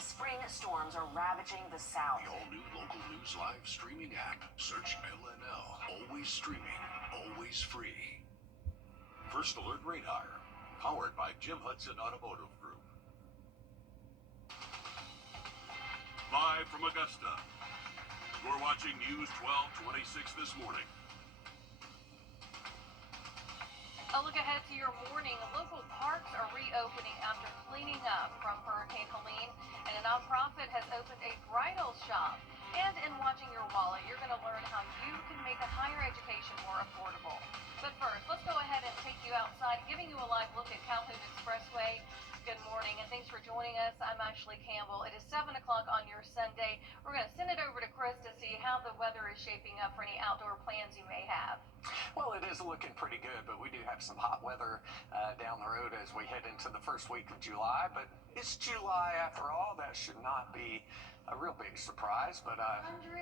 Spring storms are ravaging the South. The all-new local news live streaming app. Search LNL. Always streaming, always free. First Alert Radar, powered by Jim Hudson Automotive Group. Live from Augusta, you're watching News 1226 this morning. A look ahead to your morning. Local parks are reopening after cleaning up from Hurricane Helene, and a nonprofit has opened a bridal shop. And in Watching Your Wallet, you're going to learn how you can make a higher education more affordable. But first, let's go ahead and take you outside, giving you a live look at Calhoun Expressway. Good morning, and thanks for joining us. I'm Ashley Campbell. It is 7 o'clock on your Sunday. We're going to send it over to Chris to see how the weather is shaping up for any outdoor plans you may have. Well, it is looking pretty good, but we do have some hot weather down the road as we head into the first week of July. But it's July after all. That should not be a real big surprise. But 103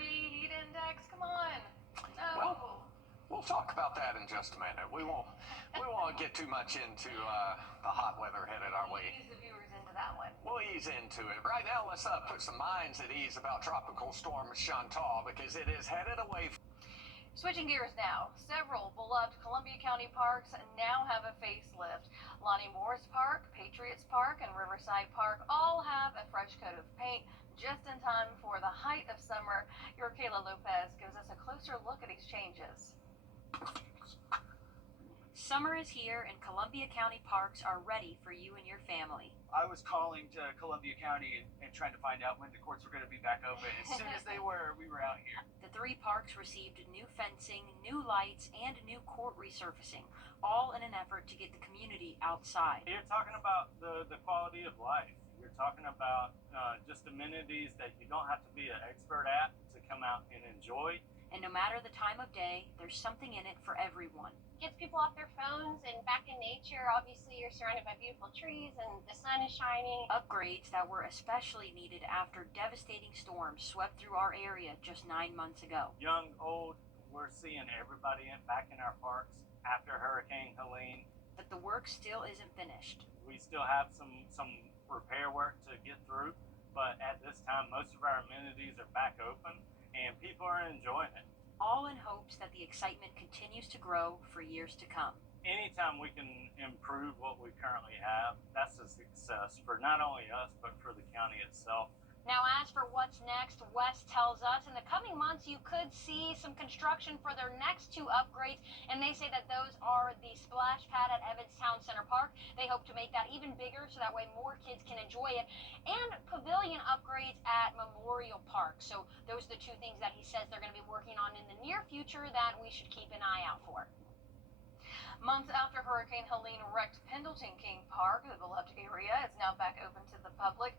heat index. Come on. No. Well, we'll talk about that in just a minute. We won't get too much into the hot weather headed our way. Ease the viewers into that one. We'll ease into it. Right now, let's put some minds at ease about Tropical Storm Chantal, because it is headed away. Switching gears now, several beloved Columbia County parks now have a facelift. Lonnie Morris Park, Patriots Park, and Riverside Park all have a fresh coat of paint just in time for the height of summer. Your Kayla Lopez gives us a closer look at these changes. Summer is here and Columbia County parks are ready for you and your family. I was calling to Columbia County and trying to find out when the courts were going to be back open. As soon as they were, we were out here. The 3 parks received new fencing, new lights, and new court resurfacing, all in an effort to get the community outside. You're talking about the quality of life. You're talking about just amenities that you don't have to be an expert at to come out and enjoy. And no matter the time of day, there's something in it for everyone. Gets people off their phones and back in nature. Obviously, you're surrounded by beautiful trees and the sun is shining. Upgrades that were especially needed after devastating storms swept through our area just 9 months ago. Young, old, we're seeing everybody back in our parks after Hurricane Helene. But the work still isn't finished. We still have some repair work to get through, but at this time, most of our amenities are back open and people are enjoying it. All in hopes that the excitement continues to grow for years to come. Anytime we can improve what we currently have, that's a success for not only us, but for the county itself. Now, as for what's next, Wes tells us in the coming months you could see some construction for their next 2 upgrades, and they say that those are the splash pad at Evans Town Center Park. They hope to make that even bigger so that way more kids can enjoy it, and pavilion upgrades at Memorial Park. So those are the 2 things that he says they're going to be working on in the near future that we should keep an eye out for. Months after Hurricane Helene wrecked Pendleton King Park, the beloved area is now back open to the public.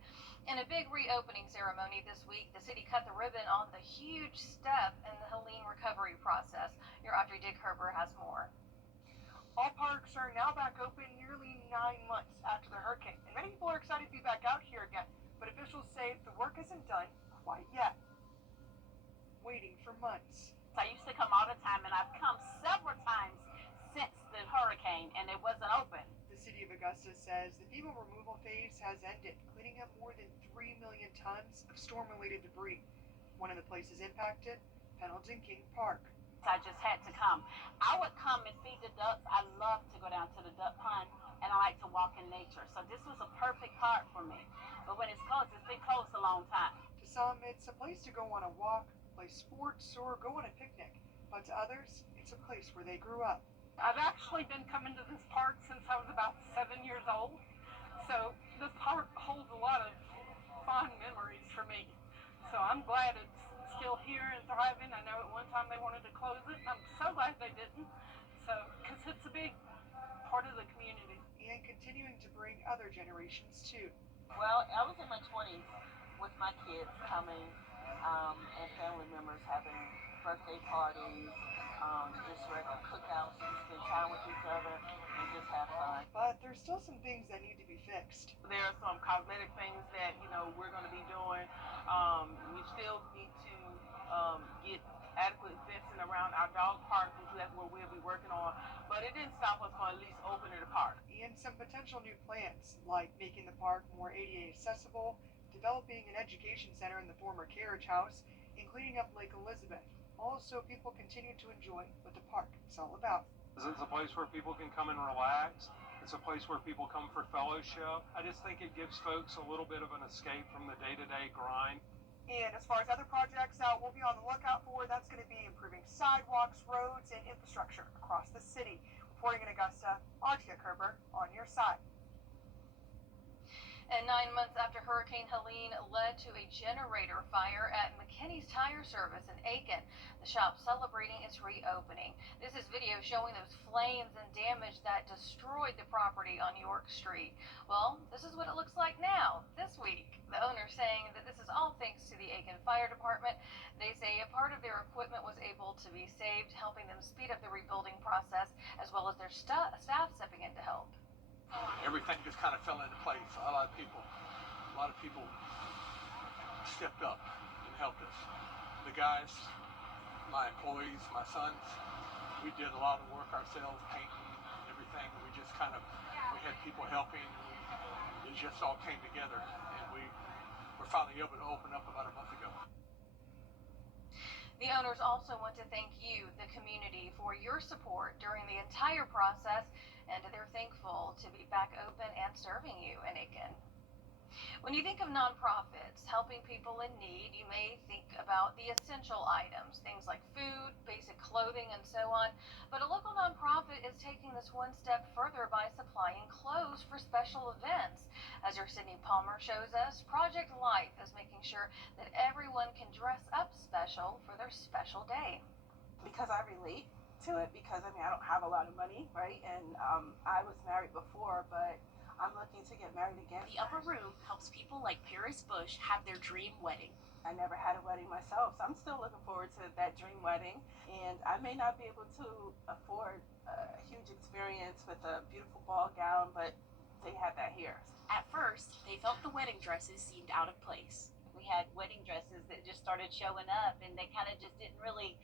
In a big reopening ceremony this week, the city cut the ribbon on the huge step in the Helene recovery process. Your Audrey Dickherber has more. All parks are now back open nearly 9 months after the hurricane, and many people are excited to be back out here again, but officials say the work isn't done quite yet. Waiting for months. I used to come all the time, and I've come several times since the hurricane, and it wasn't open. The city of Augusta says the FEMA removal phase has ended, cleaning up more than 3 million tons of storm-related debris. One of the places impacted, Pendleton King Park. I just had to come. I would come and feed the ducks. I love to go down to the duck pond, and I like to walk in nature. So this was a perfect park for me. But when it's closed, it's been closed a long time. To some, it's a place to go on a walk, play sports, or go on a picnic. But to others, it's a place where they grew up. I've actually been coming to this park since I was about 7 years old. So this park holds a lot of fond memories for me. So I'm glad it's still here and thriving. I know at one time they wanted to close it, and I'm so glad they didn't. So, because it's a big part of the community. And continuing to bring other generations too. Well, I was in my 20s with my kids coming and family members having birthday parties, just regular cookouts, and spend time with each other and just have fun. But there's still some things that need to be fixed. There are some cosmetic things that, we're going to be doing. We still need to get adequate fencing around our dog park, which that's where we'll be working on. But it didn't stop us from at least opening the park. and some potential new plans, like making the park more ADA accessible, developing an education center in the former carriage house, and cleaning up Lake Elizabeth, all so people continue to enjoy what the park is all about. It's a place where people can come and relax. It's a place where people come for fellowship. I just think it gives folks a little bit of an escape from the day-to-day grind. And as far as other projects we'll be on the lookout for, that's going to be improving sidewalks, roads, and infrastructure across the city. Reporting in Augusta, Audrey Kerber on your side. And 9 months after Hurricane Helene led to a generator fire at McKinney's Tire Service in Aiken, the shop celebrating its reopening. This is video showing those flames and damage that destroyed the property on York Street. Well, this is what it looks like now, this week. The owner saying that this is all thanks to the Aiken Fire Department. They say a part of their equipment was able to be saved, helping them speed up the rebuilding process, as well as their staff stepping in to help. Everything just kind of fell into place. A lot of people stepped up and helped us. The guys, my employees, my sons, we did a lot of work ourselves, painting and everything. We had people helping. It just all came together, and we were finally able to open up about a month ago. The owners also want to thank you, the community, for your support during the entire process, and they're thankful to be back open and serving you in Aiken. When you think of nonprofits helping people in need, you may think about the essential items, things like food, basic clothing, and so on. But a local nonprofit is taking this one step further by supplying clothes for special events. As your Sydney Palmer shows us, Project Life is making sure that everyone can dress up special for their special day. Because I relate to it, because I don't have a lot of money, right? And I was married before, but I'm looking to get married again. The Upper Room helps people like Paris Bush have their dream wedding. I never had a wedding myself, so I'm still looking forward to that dream wedding. And I may not be able to afford a huge experience with a beautiful ball gown, but they have that here. At first, they felt the wedding dresses seemed out of place. We had wedding dresses that just started showing up, and they kind of just didn't really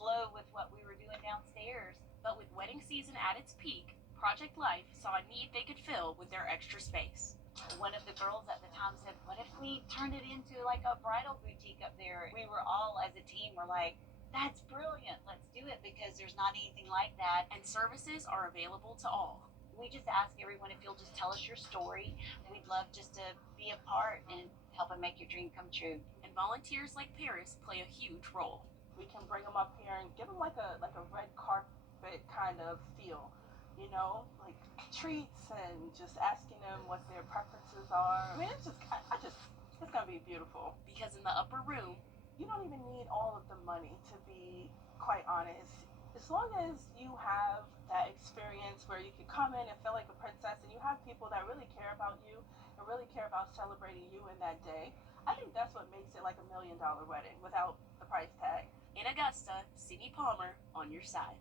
flow with what we were doing downstairs. But with wedding season at its peak, Project Life saw a need they could fill with their extra space. One of the girls at the time said, what if we turned it into like a bridal boutique up there? We were all, as a team, were like, that's brilliant, let's do it, because there's not anything like that. And services are available to all. We just ask everyone if you'll just tell us your story. We'd love just to be a part and help and make your dream come true. And volunteers like Paris play a huge role. We can bring them up here and give them like a red carpet kind of feel, you know, like treats and just asking them what their preferences are. I mean, it's gonna be beautiful. Because in the Upper Room, you don't even need all of the money, to be quite honest. As long as you have that experience where you can come in and feel like a princess, and you have people that really care about you and really care about celebrating you in that day, I think that's what makes it like $1 million wedding without the price tag. In Augusta, Sydney Palmer on your side.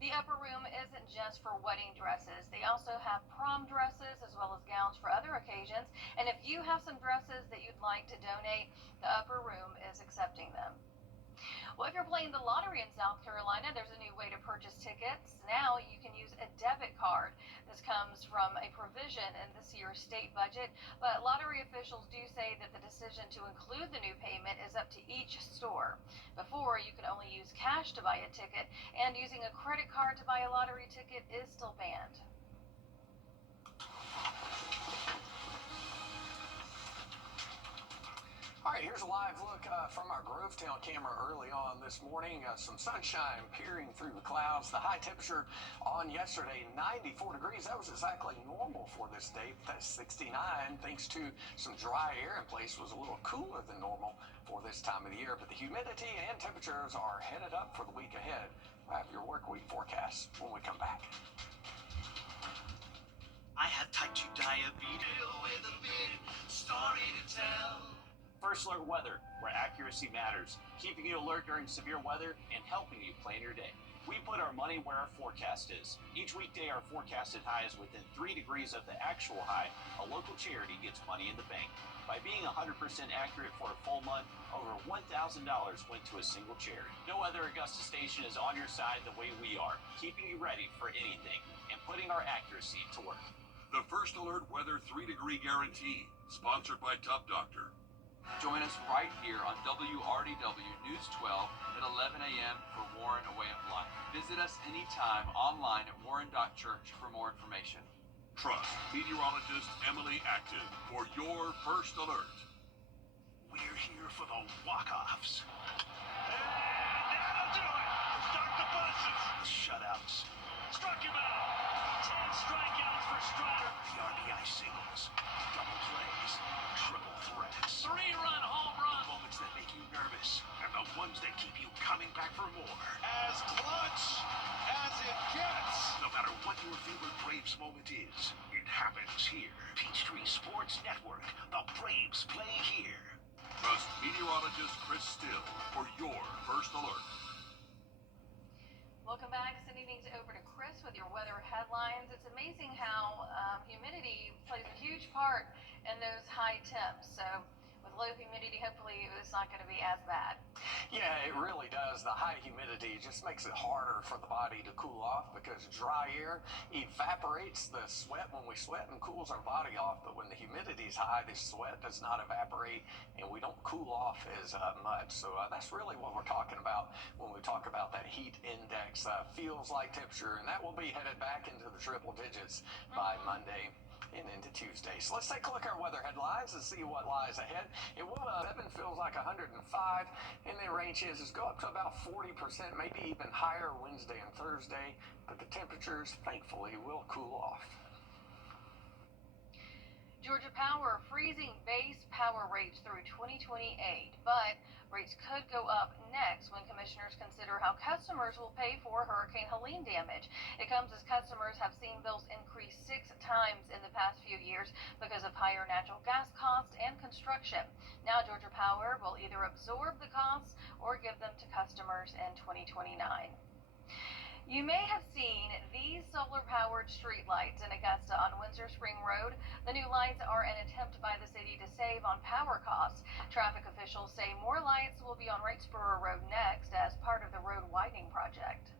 The Upper Room isn't just for wedding dresses. They also have prom dresses as well as gowns for other occasions. And if you have some dresses that you'd like to donate, the Upper Room is accepting them. Well, if you're playing the lottery in South Carolina, there's a new way to purchase tickets. Now you can use a debit card. This comes from a provision in this year's state budget, but lottery officials do say that the decision to include the new payment is up to each store. Before, you could only use cash to buy a ticket, and using a credit card to buy a lottery ticket is still banned. All right, here's a live look from our Grovetown camera early on this morning. Some sunshine peering through the clouds. The high temperature on yesterday, 94 degrees. That was exactly normal for this day. That's 69. Thanks to some dry air in place, was a little cooler than normal for this time of the year. But the humidity and temperatures are headed up for the week ahead. We'll have your work week forecast when we come back. I have type 2 diabetes with a big story to tell. First Alert Weather, where accuracy matters, keeping you alert during severe weather and helping you plan your day. We put our money where our forecast is. Each weekday, our forecasted high is within 3 degrees of the actual high. A local charity gets money in the bank. By being 100% accurate for a full month, over $1,000 went to a single charity. No other Augusta station is on your side the way we are, keeping you ready for anything and putting our accuracy to work. The First Alert Weather 3-degree guarantee, sponsored by Top Doctor. Join us right here on WRDW News 12 at 11 a.m. for Warren A Way of Life. Visit us anytime online at warren.church for more information. Trust meteorologist Emily Acton for your First Alert. We're here for the walk-offs. And that'll do it. Start the buses. The shutouts. Struck him out. 10 strikeouts for Strider. The RBI singles. Double plays. Triple threats. 3-run home run. The moments that make you nervous. And the ones that keep you coming back for more. As clutch as it gets. No matter what your favorite Braves moment is, it happens here. Peachtree Sports Network. The Braves play here. Trust meteorologist Chris Still for your First Alert. Welcome back. Sending things over to Chris with your weather headlines. It's amazing how humidity plays a huge part in those high temps. So with low humidity, hopefully it's not going to be as bad. Yeah, it really does. The high humidity just makes it harder for the body to cool off because dry air evaporates the sweat when we sweat and cools our body off. But when the humidity is high, the sweat does not evaporate and we don't cool off as much. So that's really what we're talking about when we talk about that heat index. Feels like temperature, and that will be headed back into the triple digits by Monday and into Tuesday. So let's take a look at our weather headlines and see what lies ahead. It will 7 feels like 105, and the range is go up to about 40%, maybe even higher Wednesday and Thursday, but the temperatures thankfully will cool off. Georgia Power freezing base power rates through 2028, but rates could go up next when commissioners consider how customers will pay for Hurricane Helene damage. It comes as customers have seen bills increase 6 times in the past few years because of higher natural gas costs and construction. Now Georgia Power will either absorb the costs or give them to customers in 2029. You may have seen these solar-powered streetlights in Augusta on Windsor Spring Road. The new lights are an attempt by the city to save on power costs. Traffic officials say more lights will be on Wrightsboro Road next as part of the road widening project.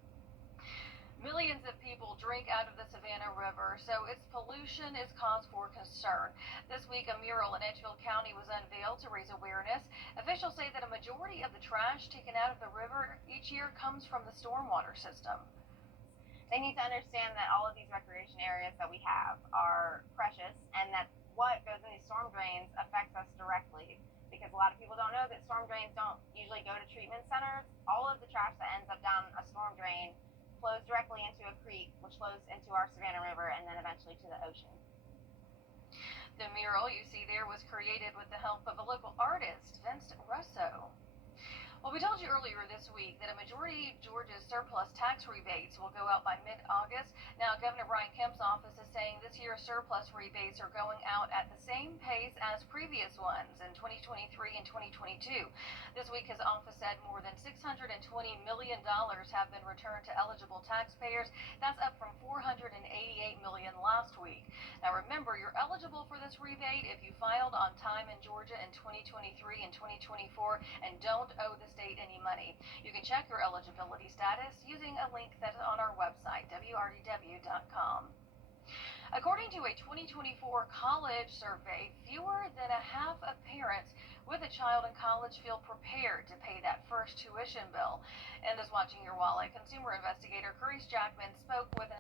Millions of people drink out of the Savannah River, so its pollution is cause for concern. This week, a mural in Edgefield County was unveiled to raise awareness. Officials say that a majority of the trash taken out of the river each year comes from the stormwater system. They need to understand that all of these recreation areas that we have are precious and that what goes in these storm drains affects us directly, because a lot of people don't know that storm drains don't usually go to treatment centers. All of the trash that ends up down a storm drain flows directly into a creek, which flows into our Savannah River and then eventually to the ocean. The mural you see there was created with the help of a local artist, Vince Russo. Well, we told you earlier this week that a majority of Georgia's surplus tax rebates will go out by mid-August. Now, Governor Brian Kemp's office is saying this year's surplus rebates are going out at the same pace as previous ones in 2023 and 2022. This week, his office said more than $620 million have been returned to eligible taxpayers. That's up from $488 million last week. Now, remember, you're eligible for this rebate if you filed on time in Georgia in 2023 and 2024 and don't owe the state any money. You can check your eligibility status using a link that's on our website, wrdw.com. According to a 2024 college survey, fewer than a half of parents with a child in college feel prepared to pay that first tuition bill. And as Watching Your Wallet, consumer investigator Carice Jackman spoke with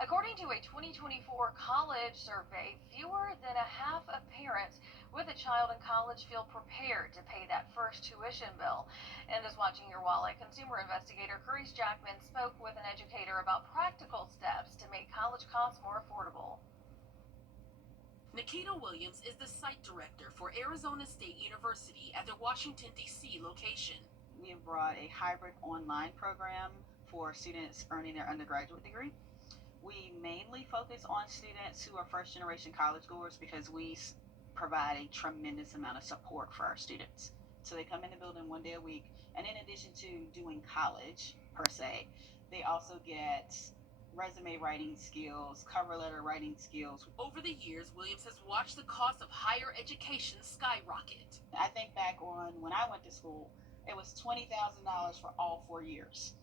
According to a 2024 college survey, fewer than a half of parents with a child in college feel prepared to pay that first tuition bill. And as Watching Your Wallet, consumer investigator Carice Jackman spoke with an educator about practical steps to make college costs more affordable. Nikita Williams is the site director for Arizona State University at their Washington, D.C. location. We have brought a hybrid online program for students earning their undergraduate degree. We mainly focus on students who are first-generation college goers because we provide a tremendous amount of support for our students. So they come in the building 1 day a week, and in addition to doing college, per se, they also get resume writing skills, cover letter writing skills. Over the years, Williams has watched the cost of higher education skyrocket. I think back on when I went to school, it was $20,000 for all 4 years.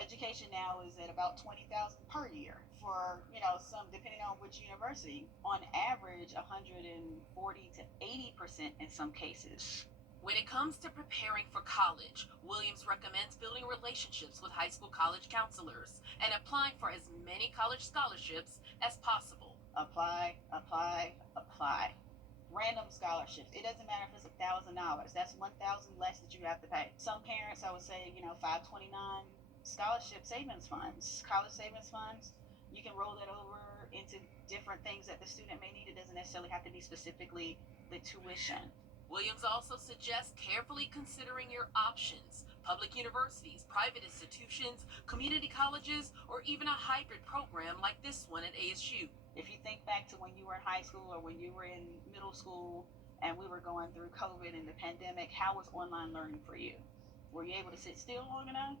Education now is at about $20,000 per year for, some, depending on which university, on average 140 to 80% in some cases. When it comes to preparing for college, Williams recommends building relationships with high school college counselors and applying for as many college scholarships as possible. Apply. Random scholarships. It doesn't matter if it's $1,000. That's $1,000 less that you have to pay. Some parents, I would say, 529 scholarship savings funds, college savings funds. You can roll that over into different things that the student may need. It doesn't necessarily have to be specifically the tuition. Williams also suggests carefully considering your options: public universities, private institutions, community colleges, or even a hybrid program like this one at ASU. If you think back to when you were in high school or when you were in middle school and we were going through COVID and the pandemic, how was online learning for you? Were you able to sit still long enough?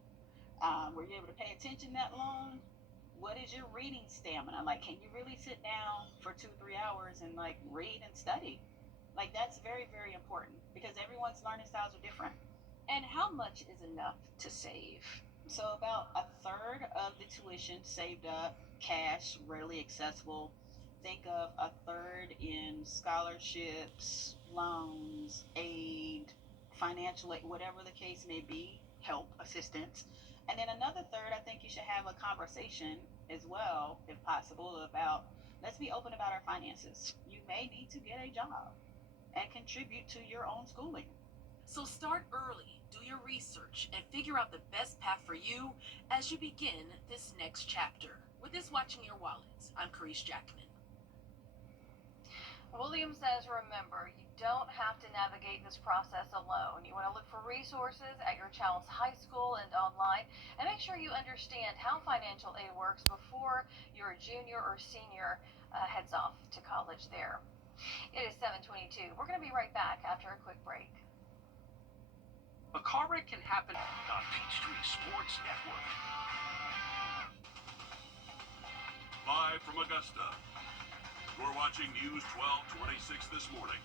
Were you able to pay attention that long? What is your reading stamina? Like, can you really sit down for 2-3 hours and read and study? That's very, very important because everyone's learning styles are different. And how much is enough to save? So about a third of the tuition saved up, cash, readily accessible. Think of a third in scholarships, loans, aid, financial aid, whatever the case may be, help, assistance. And then another third, I think you should have a conversation as well, if possible, about, let's be open about our finances. You may need to get a job and contribute to your own schooling. So start early, do your research, and figure out the best path for you as you begin this next chapter. With this Watching Your Wallet, I'm Carice Jackman. Williams says, remember, you don't have to navigate this process alone. You want to look for resources at your child's high school and online, and make sure you understand how financial aid works before your junior or senior heads off to college there. It is 7:22. We're going to be right back after a quick break. A car wreck can happen on Peachtree Sports Network. Live from Augusta, you're watching News 1226 this morning.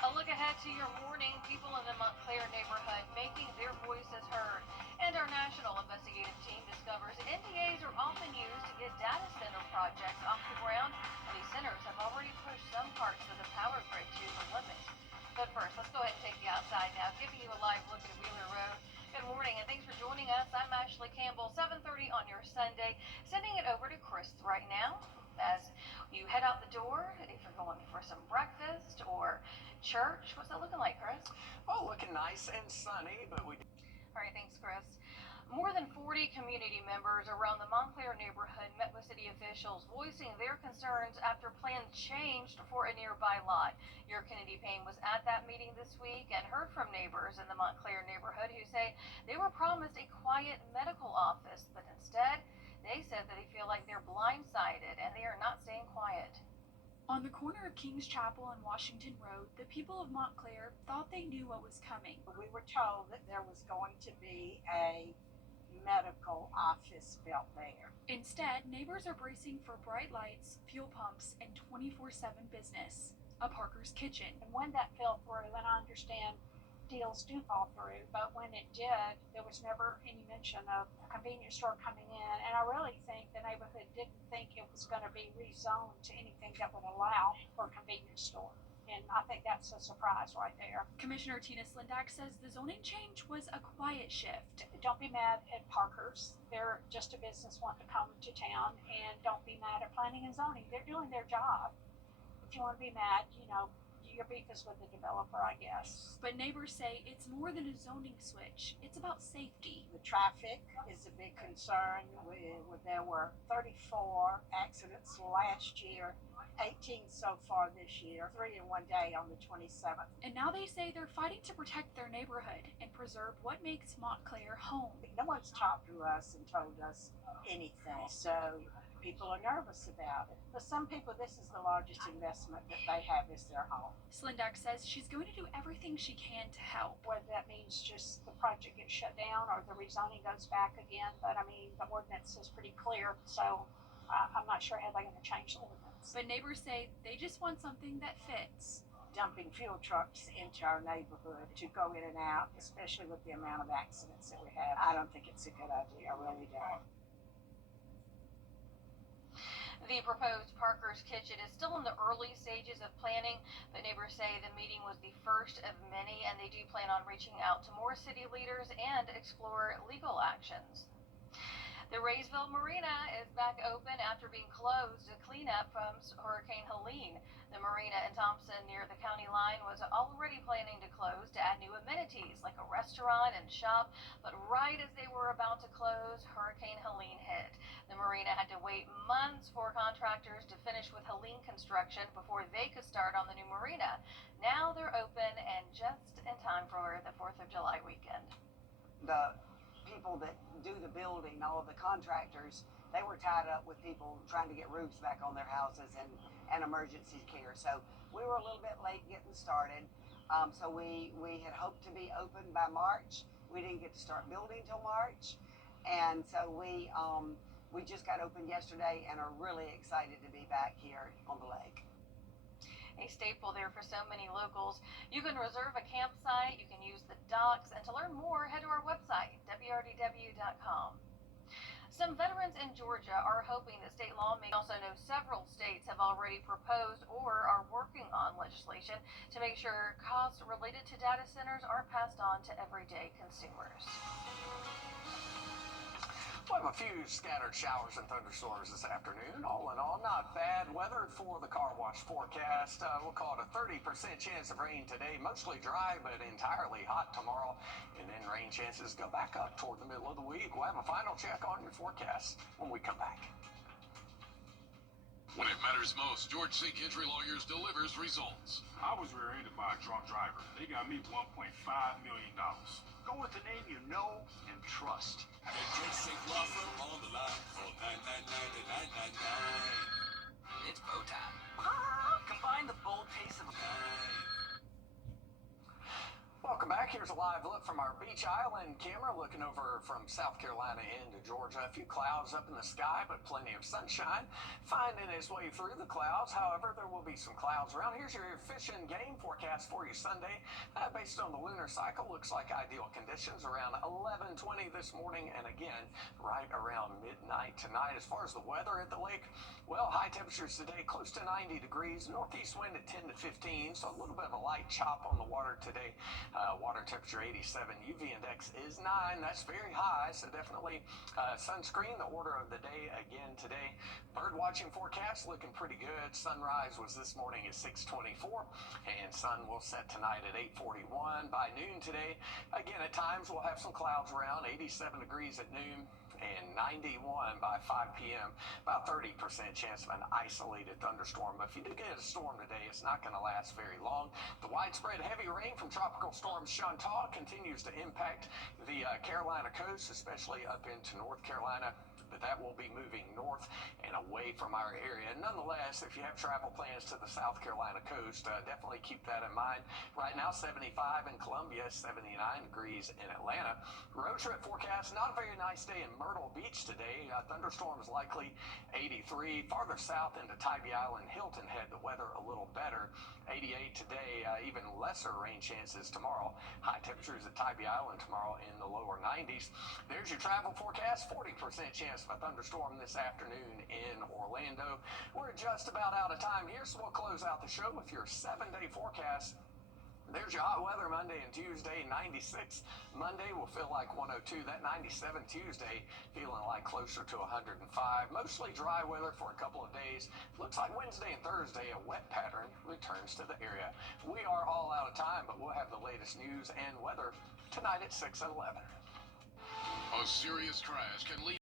A look ahead to your morning. People in the Montclair neighborhood making their voices heard. And our national investigative team discovers NDAs are often used to get data center projects off the ground. And these centers have already pushed some parts of the power grid to the limit. But first, let's go ahead and take you outside now, giving you a live look at Wheeler Road. Good morning, and thanks for joining us. I'm Ashley Campbell, 7:30 on your Sunday. Sending it over to Chris right now as you head out the door. If you're going for some breakfast or church, what's that looking like, Chris? Oh, looking nice and sunny, but we... All right, thanks, Chris. More than 40 community members around the Montclair neighborhood met with city officials voicing their concerns after plans changed for a nearby lot. Your Kennedy Payne was at that meeting this week and heard from neighbors in the Montclair neighborhood who say they were promised a quiet medical office, but instead they said that they feel like they're blindsided and they are not staying quiet. On the corner of King's Chapel and Washington Road, the people of Montclair thought they knew what was coming. We were told that there was going to be a medical office built there. Instead, neighbors are bracing for bright lights, fuel pumps, and 24/7 business. A Parker's Kitchen. And when that fell through, and I understand deals do fall through, but when it did, there was never any mention of a convenience store coming in. And I really think the neighborhood didn't think it was going to be rezoned to anything that would allow for a convenience store. And I think that's a surprise right there. Commissioner Tina Slindak says the zoning change was a quiet shift. Don't be mad at Parker's. They're just a business wanting to come to town, and don't be mad at planning and zoning. They're doing their job. If you want to be mad, your beef is with the developer, I guess. But neighbors say it's more than a zoning switch. It's about safety. The traffic is a big concern. There were 34 accidents last year, 18 so far this year, 3 in one day on the 27th. And now they say they're fighting to protect their neighborhood and preserve what makes Montclair home. No one's talked to us and told us anything, so people are nervous about it. For some people, this is the largest investment that they have is their home. Slindak says she's going to do everything she can to help. Whether that means just the project gets shut down or the rezoning goes back again, but the ordinance is pretty clear, so I'm not sure how they're going to change the ordinance. But neighbors say they just want something that fits. dumping fuel trucks into our neighborhood to go in and out, especially with the amount of accidents that we have. I don't think it's a good idea. I really don't. The proposed Parker's Kitchen is still in the early stages of planning, but neighbors say the meeting was the first of many, and they do plan on reaching out to more city leaders and explore legal actions. The Raysville Marina is back open after being closed to clean up from Hurricane Helene. The marina in Thompson near the county line was already planning to close to add new amenities like a restaurant and shop, but right as they were about to close, Hurricane Helene hit. The marina had to wait months for contractors to finish with Helene construction before they could start on the new marina. Now they're open and just in time for the 4th of July weekend. The people that do the building, all of the contractors, they were tied up with people trying to get roofs back on their houses and emergency care. So we were a little bit late getting started. So we had hoped to be open by March. We didn't get to start building till March. And so we just got open yesterday and are really excited to be back here on the lake. A staple there for so many locals. You can reserve a campsite, you can use the docks, and to learn more, head to our website, wrdw.com. Some veterans in Georgia are hoping that state lawmakers also know several states have already proposed or are working on legislation to make sure costs related to data centers aren't passed on to everyday consumers. We'll have a few scattered showers and thunderstorms this afternoon. All in all, not bad weather for the car wash forecast. We'll call it a 30% chance of rain today. Mostly dry, but entirely hot tomorrow. And then rain chances go back up toward the middle of the week. We'll have a final check on your forecast when we come back. When it matters most, George C. Gentry Lawyers delivers results. I was rear-ended by a drunk driver. They got me $1.5 million. Go with the name you know and trust. On the line for 999. It's bow time. Combine the bold pace of Welcome back. Here's a live look from our Beach Island camera looking over from South Carolina into Georgia. A few clouds up in the sky, but plenty of sunshine finding its way through the clouds. However, there will be some clouds around. Here's your fish and game forecast for you Sunday. Based on the lunar cycle, looks like ideal conditions around 11:20 this morning, and again, right around midnight tonight. As far as the weather at the lake, well, high temperatures today close to 90 degrees. Northeast wind at 10 to 15, so a little bit of a light chop on the water today. Water temperature 87, UV index is 9. That's very high, so definitely sunscreen, the order of the day again today. Bird watching forecast looking pretty good. Sunrise was this morning at 6:24, and sun will set tonight at 8:41. By noon today, again at times we'll have some clouds around, 87 degrees at noon. And 91 by 5 p.m. About 30% chance of an isolated thunderstorm. But if you do get a storm today, it's not going to last very long. The widespread heavy rain from Tropical Storm Chantal continues to impact the Carolina coast, especially up into North Carolina. But that will be moving north and away from our area. Nonetheless, if you have travel plans to the South Carolina coast, definitely keep that in mind. Right now, 75 in Columbia, 79 degrees in Atlanta. Road trip forecast, not a very nice day in Myrtle Beach today. Thunderstorms likely, 83. Farther south into Tybee Island, Hilton Head, the weather a little better. 88 today, even lesser rain chances tomorrow. High temperatures at Tybee Island tomorrow in the lower 90s. There's your travel forecast, 40% chance of a thunderstorm this afternoon in Orlando. We're just about out of time here, so we'll close out the show with your 7-day forecast. There's your hot weather Monday and Tuesday, 96. Monday will feel like 102. That 97 Tuesday feeling like closer to 105. Mostly dry weather for a couple of days. Looks like Wednesday and Thursday, a wet pattern returns to the area. We are all out of time, but we'll have the latest news and weather tonight at 6 and 11. A serious crash can lead